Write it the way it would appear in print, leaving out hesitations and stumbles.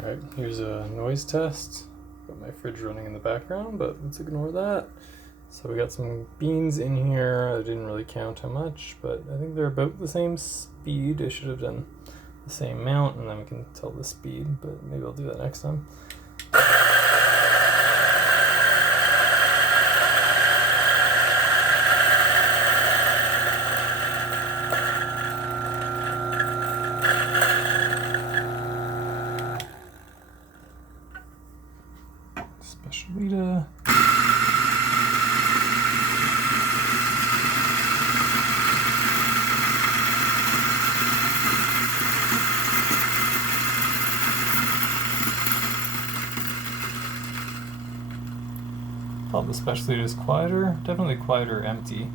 Alright, here's a noise test. Got my fridge running in the background, but let's ignore that. So we got some beans in here. I didn't really count how much, but I think they're about the same speed. I should have done the same amount, and then we can tell the speed, but maybe I'll do that next time. Specialita. Thought the Specialita is quieter, definitely quieter empty.